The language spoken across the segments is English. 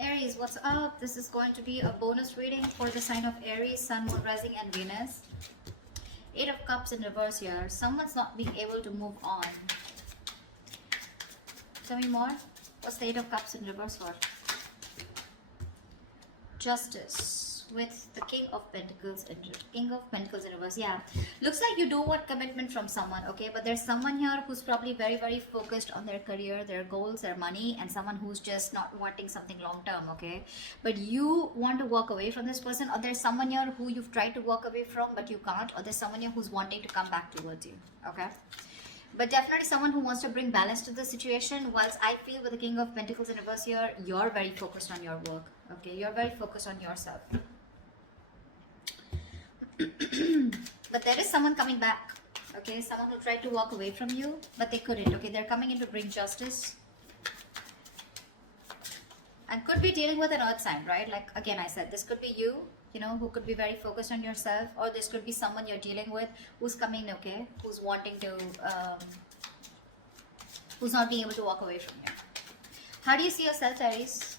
Aries, what's up? This is going to be a bonus reading for the sign of Aries, Sun, Moon, Rising, and Venus. Eight of Cups in reverse here. Someone's not being able to move on. Tell me more. What's the Eight of Cups in reverse for? Justice with the King of Pentacles in reverse. Yeah, looks like you do want commitment from someone, okay, but there's someone here who's probably very focused on their career, their goals, their money, and someone who's just not wanting something long term, okay, but you want to walk away from this person, or there's someone here who you've tried to walk away from but you can't, or there's someone here who's wanting to come back towards you, okay. But definitely someone who wants to bring balance to the situation. Whilst I feel with the King of Pentacles in reverse here, you're very focused on your work, okay, you're very focused on yourself. But there is someone coming back, okay, someone who tried to walk away from you but they couldn't, okay, they're coming in to bring justice, and could be dealing with an earth sign, right? Like again I said, this could be you, you know, who could be very focused on yourself, or this could be someone you're dealing with who's coming, okay, who's wanting to who's not being able to walk away from you. How do you see yourself, Aries?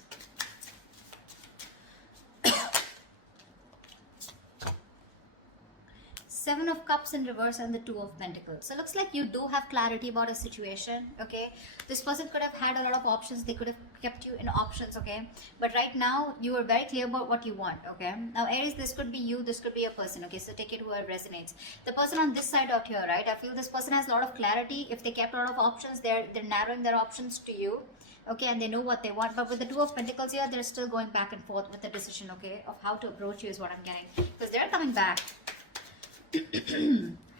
Seven of Cups in reverse and the Two of Pentacles. So it looks like you do have clarity about a situation, okay. This person could have had a lot of options, they could have kept you in options, okay, but right now you are very clear about what you want, okay. Now Aries, this could be you, this could be a person, okay, so take it where it resonates. The person on this side out here, right, I feel this person has a lot of clarity. If they kept a lot of options, they're narrowing their options to you, okay, and they know what they want. But with the Two of Pentacles here, they're still going back and forth with the decision, okay, of how to approach you is what I'm getting, because they're coming back.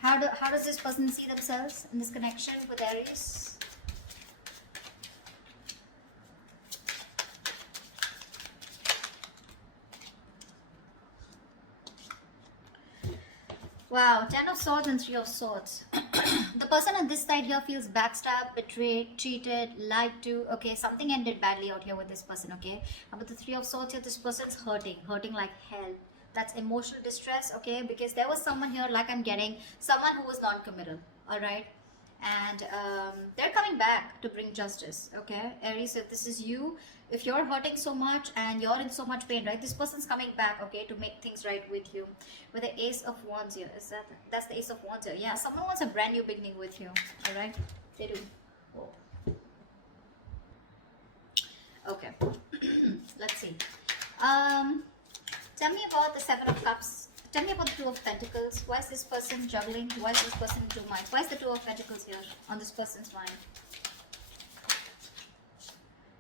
How does this person see themselves in this connection with Aries? Wow, Ten of Swords and Three of Swords. The person on this side here feels backstabbed, betrayed, cheated, lied to. Okay, something ended badly out here with this person, okay? But the Three of Swords here, this person's hurting like hell. That's emotional distress, okay, because there was someone here, like I'm getting, someone who was non-committal, all right, and they're coming back to bring justice, okay. Aries, if this is you, if you're hurting so much and you're in so much pain, right, this person's coming back, okay, to make things right with you. With the Ace of Wands here, that's the Ace of Wands here. Yeah, someone wants a brand new beginning with you, all right, they do. Oh. Okay. Let's see. Tell me about the Seven of Cups. Tell me about the Two of Pentacles. Why is this person juggling? Why is this person in two minds? Why is the Two of Pentacles here on this person's mind?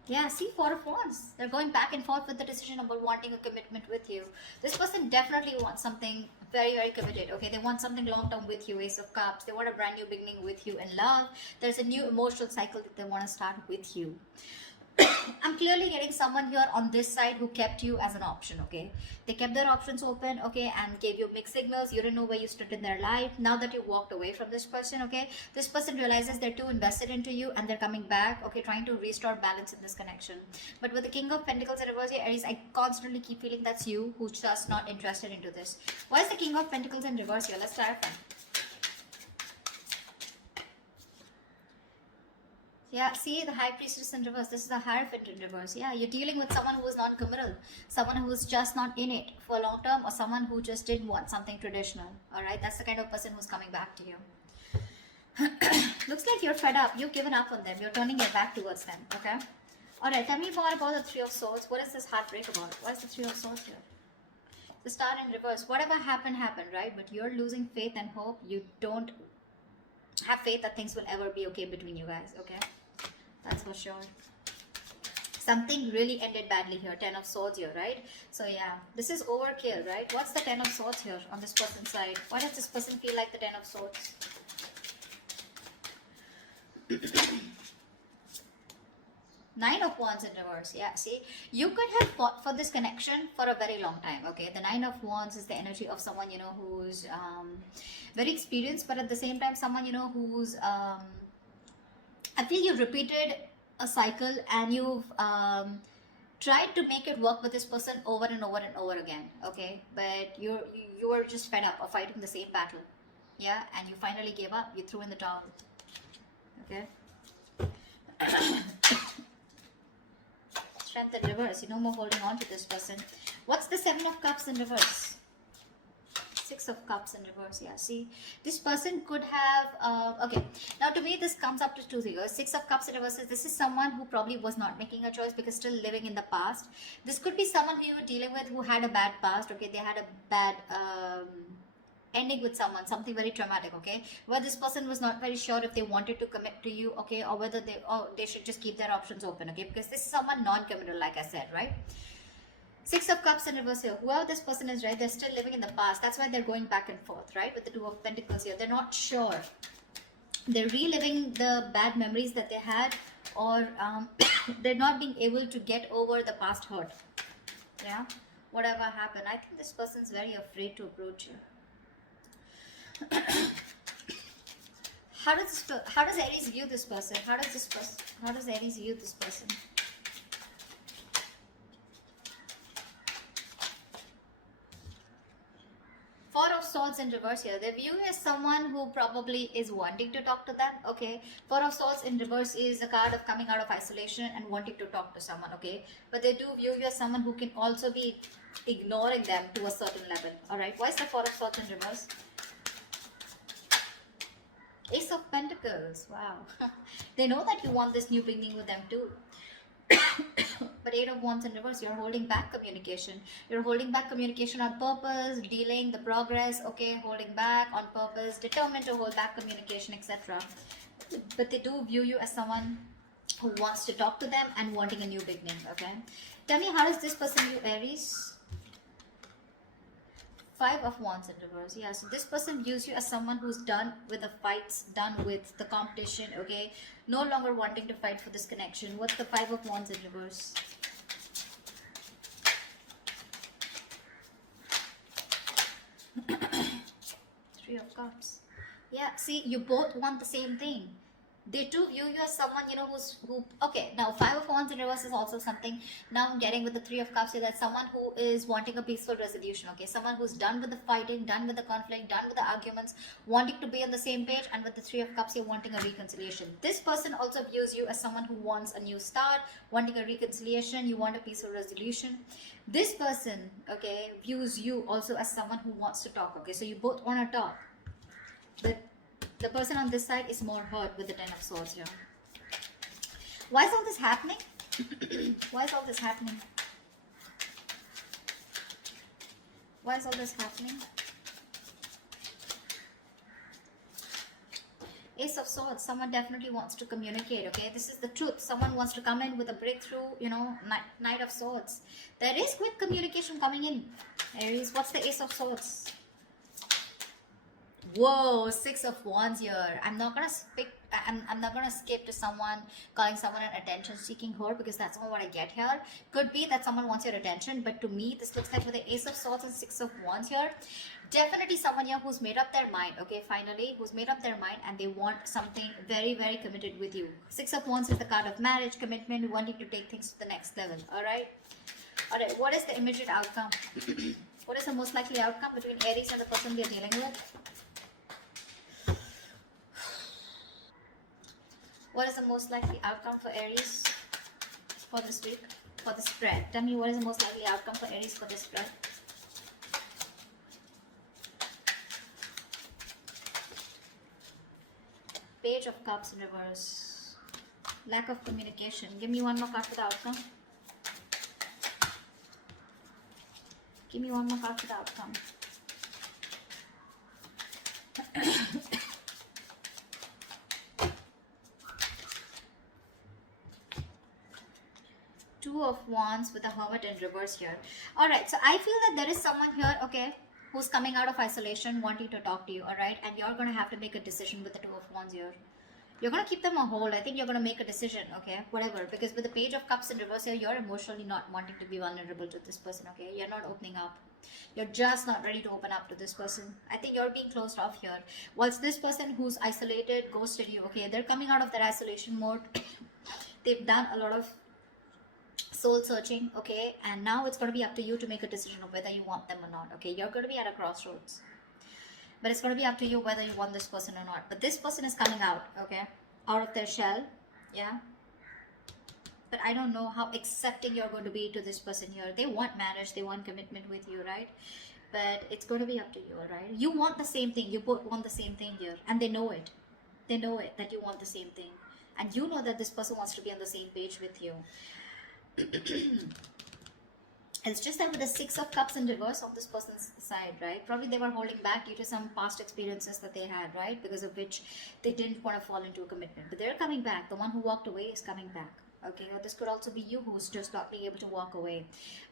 Yeah, see, Four of Wands. They're going back and forth with the decision about wanting a commitment with you. This person definitely wants something very committed, okay? They want something long-term with you, Ace of Cups. They want a brand new beginning with you in love. There's a new emotional cycle that they want to start with you. I'm clearly getting someone here on this side who kept you as an option, okay? They kept their options open, okay, and gave you mixed signals. You didn't know where you stood in their life. Now that you walked away from this person, okay, this person realizes they're too invested into you and they're coming back, okay, trying to restore balance in this connection. But with the King of Pentacles in reverse here, Aries, I constantly keep feeling that's you who's just not interested into this. Why is the King of Pentacles in reverse here? Let's clarify. Yeah, see the High Priestess in reverse. This is the Hierophant in reverse. Yeah, you're dealing with someone who is non-committal, someone who is just not in it for long term, or someone who just didn't want something traditional. All right, that's the kind of person who's coming back to you. Looks like you're fed up. You've given up on them. You're turning your back towards them. Okay. All right. Tell me more about the Three of Swords. What is this heartbreak about? Why is the Three of Swords here? The Star in reverse. Whatever happened, right? But you're losing faith and hope. You don't have faith that things will ever be okay between you guys. Okay. That's for sure. Something really ended badly here. Ten of Swords here, right? So yeah, this is overkill, right? What's the Ten of Swords here on this person's side? Why does this person feel like the Ten of Swords? Nine of Wands in reverse. Yeah, see, you could have fought for this connection for a very long time, okay? The Nine of Wands is the energy of someone, you know, who's very experienced, but at the same time someone, you know, who's I feel you've repeated a cycle and you've tried to make it work with this person over and over and over again, okay? But you were just fed up of fighting the same battle, yeah? And you finally gave up. You threw in the towel, okay? Strength in reverse. No more holding on to this person. What's the Seven of Cups in reverse? Six of Cups in reverse. Yeah, see, this person could have okay, now to me this comes up to two things. Six of Cups in reverse is, this is someone who probably was not making a choice because still living in the past. This could be someone who you were dealing with who had a bad past. Okay, they had a bad ending with someone, something very traumatic. Okay, where this person was not very sure if they wanted to commit to you. Okay, or whether they should just keep their options open. Okay, because this is someone non-committal, like I said, right? Six of Cups in reverse here. Whoever this person is, right, they're still living in the past. That's why they're going back and forth, right? With the Two of Pentacles here. They're not sure. They're reliving the bad memories that they had, or they're not being able to get over the past hurt. Yeah? Whatever happened. I think this person's very afraid to approach you. How does Aries view this person? How does Aries view this person? Four of Swords in reverse here. They view you as someone who probably is wanting to talk to them. Okay. Four of Swords in reverse is a card of coming out of isolation and wanting to talk to someone. Okay. But they do view you as someone who can also be ignoring them to a certain level. Alright. Why is the Four of Swords in reverse? Ace of Pentacles. Wow. They know that you want this new beginning with them too. But Eight of Wands in reverse, you're holding back communication. You're holding back communication on purpose, dealing the progress, okay, holding back on purpose, determined to hold back communication, etc. But they do view you as someone who wants to talk to them and wanting a new beginning, okay? Tell me, how does this person view Aries? Five of Wands in reverse. Yeah, so this person views you as someone who's done with the fights, done with the competition, okay? No longer wanting to fight for this connection. What's the Five of Wands in reverse? Three of Cups. Yeah, see, you both want the same thing. They do view you as someone, okay, now Five of Wands in reverse is also something. Now I'm getting with the Three of Cups here, that someone who is wanting a peaceful resolution, okay? Someone who's done with the fighting, done with the conflict, done with the arguments, wanting to be on the same page, and with the Three of Cups, you're wanting a reconciliation. This person also views you as someone who wants a new start, wanting a reconciliation, you want a peaceful resolution. This person, okay, views you also as someone who wants to talk, okay? So you both want to talk. But the person on this side is more hurt with the Ten of Swords here. Why is all this happening? Why is all this happening? Why is all this happening? Ace of Swords, someone definitely wants to communicate, okay? This is the truth. Someone wants to come in with a breakthrough, Knight of Swords. There is quick communication coming in. Aries, what's the Ace of Swords? Whoa, Six of Wands here. I'm not gonna skip to someone calling someone an attention-seeking whore, because that's not what I get here. Could be that someone wants your attention, but to me, this looks like with the Ace of Swords and Six of Wands here, definitely someone here who's made up their mind. Okay, finally, who's made up their mind and they want something very, very committed with you. Six of Wands is the card of marriage, commitment, wanting to take things to the next level. All right. What is the immediate outcome? What is the most likely outcome between Aries and the person they're dealing with? What is the most likely outcome for Aries for this week, for the spread? Tell me, what is the most likely outcome for Aries for this spread? Page of Cups in reverse. Lack of communication. Give me one more card for the outcome. Give me one more card for the outcome. Two of Wands with a Hermit in reverse here. Alright, so I feel that there is someone here, okay, who's coming out of isolation, wanting to talk to you, alright? And you're going to have to make a decision with the Two of Wands here. You're going to keep them on hold. I think you're going to make a decision, okay? Whatever. Because with the Page of Cups in reverse here, you're emotionally not wanting to be vulnerable to this person, okay? You're not opening up. You're just not ready to open up to this person. I think you're being closed off here. Whilst this person who's isolated, ghosted you, okay? They're coming out of their isolation mode. They've done a lot of soul searching, okay? And now it's going to be up to you to make a decision of whether you want them or not, okay? You're going to be at a crossroads. But it's going to be up to you whether you want this person or not. But this person is coming out, okay? Out of their shell, yeah? but I don't know how accepting you're going to be to this person here. They want marriage, they want commitment with you, right? But it's going to be up to you, all right? You want the same thing. You both want the same thing here, and they know it. They know it that you want the same thing, and you know that this person wants to be on the same page with you. It's just that with the Six of Cups in reverse on this person's side, right? Probably they were holding back due to some past experiences that they had, right? Because of which they didn't want to fall into a commitment. But they're coming back. The one who walked away is coming back. Okay, or this could also be you who's just not being able to walk away.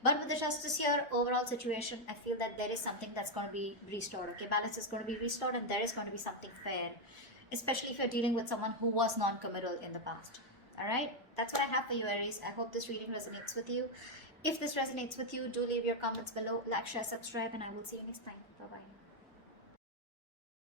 But with the Justice here, overall situation, I feel that there is something that's going to be restored. Okay, balance is going to be restored, and there is going to be something fair, especially if you're dealing with someone who was non-committal in the past. All right, that's what I have for you, Aries. I hope this reading resonates with you. If this resonates with you, do leave your comments below, like, share, subscribe, and I will see you next time. Bye bye.